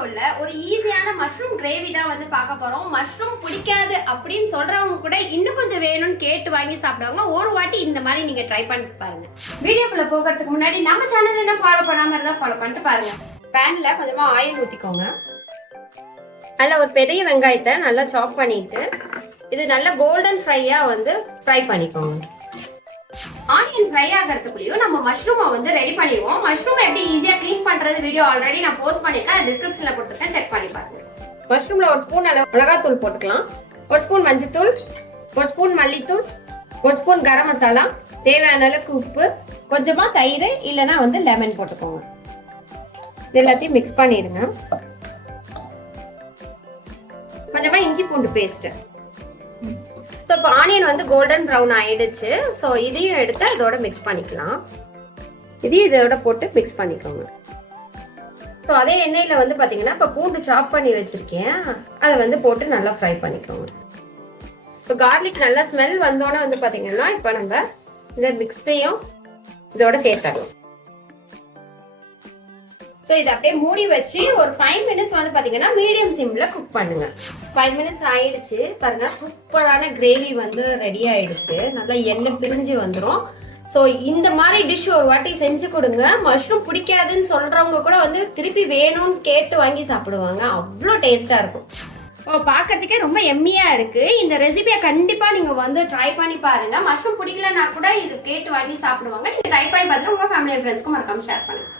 வீடியோல ஒரு ஈஸியான மஷ்ரூம் கிரேவி தான் வந்து பார்க்க போறோம். மஷ்ரூம் பிடிக்காது அப்படின்னு சொல்றவங்க கூட இன்னும் கொஞ்சம் வேணும்னு கேட்டு வாங்கி சாப்பிடுவாங்க. ஒரு வாட்டி இந்த மாதிரி நீங்க ட்ரை பண்ணி பாருங்க. வீடியோக்குள்ள போகிறதுக்கு முன்னாடி நம்ம சேனல் என்ன ஃபாலோ பண்ணாம இருந்தா ஃபாலோ பண்ணிட்டு பாருங்க. பேன்ல கொஞ்சமா ஆயில் ஊத்திக்கோங்க. அதில் ஒரு பெரிய வெங்காயத்தை நல்லா சாப் பண்ணிட்டு இது நல்லா கோல்டன் ஃப்ரையா வந்து ஃப்ரை பண்ணிக்கோங்க. ஆனியன் ஃப்ரை ஆகிறதுக்குள்ளேயும் நம்ம மஷ்ரூமை வந்து ரெடி பண்ணிடுவோம். மஷ்ரூம் எப்படி ஈஸியாக க்ளீன் பண்ணுறது வீடியோ ஆல்ரெடி நான் போஸ்ட் பண்ணிட்டேன், டிஸ்கிரிப்ஷனில் கொடுத்துருக்கேன், செக் பண்ணி பாருங்க. மஷ்ரூமில் ஒரு ஸ்பூன் அளவு மிளகாத்தூள் போட்டுக்கலாம், ஒரு ஸ்பூன் மஞ்சத்தூள், ஒரு ஸ்பூன் மல்லித்தூள், ஒரு ஸ்பூன் கரம் மசாலா, தேவையான அளவுக்கு உப்பு, கொஞ்சமாக தயிர் இல்லைன்னா வந்து லெமன் போட்டுக்கோங்க. இது எல்லாத்தையும் மிக்ஸ் பண்ணிடுங்க. கொஞ்சமாக இஞ்சி பூண்டு பேஸ்ட்டு. ஸோ இப்போ ஆனியன் வந்து கோல்டன் ப்ரௌன் ஆயிடுச்சு. ஸோ இதையும் எடுத்து இதோட மிக்ஸ் பண்ணிக்கலாம். இதையும் இதோட போட்டு மிக்ஸ் பண்ணிக்கோங்க. ஸோ அதே எண்ணெயில் வந்து பார்த்தீங்கன்னா இப்போ பூண்டு சாப் பண்ணி வச்சுருக்கேன், அதை வந்து போட்டு நல்லா ஃப்ரை பண்ணிக்கோங்க. இப்போ கார்லிக் நல்லா ஸ்மெல் வந்தோடனே வந்து பார்த்தீங்கன்னா இப்போ நம்ம இந்த மிக்ஸையும் இதோட சேர்த்துடலாம். ஸோ இதை அப்படியே மூடி வச்சு ஒரு 5 மினிட்ஸ் வந்து பார்த்தீங்கன்னா மீடியம் சிம்மில் குக் பண்ணுங்க. 5 மினிட்ஸ் ஆயிடுச்சு பாருங்க, சூப்பரான கிரேவி வந்து ரெடி ஆயிடுச்சு. நல்லா எண்ணெய் பிரிஞ்சு வந்துடும். ஸோ இந்த மாதிரி டிஷ் ஒரு வாட்டி செஞ்சு கொடுங்க. மஷ்ரூம் பிடிக்காதுன்னு சொல்றவங்க கூட வந்து திருப்பி வேணும்னு கேட்டு வாங்கி சாப்பிடுவாங்க. அவ்வளோ டேஸ்டா இருக்கும். பார்க்கறதுக்கே ரொம்ப எம்மியா இருக்கு. இந்த ரெசிபியை கண்டிப்பா நீங்க வந்து ட்ரை பண்ணி பாருங்க. மஷ்ரூம் பிடிக்கலன்னா கூட இது கேட்டு வாங்கி சாப்பிடுவாங்க. நீங்க ட்ரை பண்ணி பார்த்துட்டு உங்க ஃபேமிலி அண்ட் ஃப்ரெண்ட்ஸ்க்கும் மறக்காம ஷேர் பண்ணுங்க.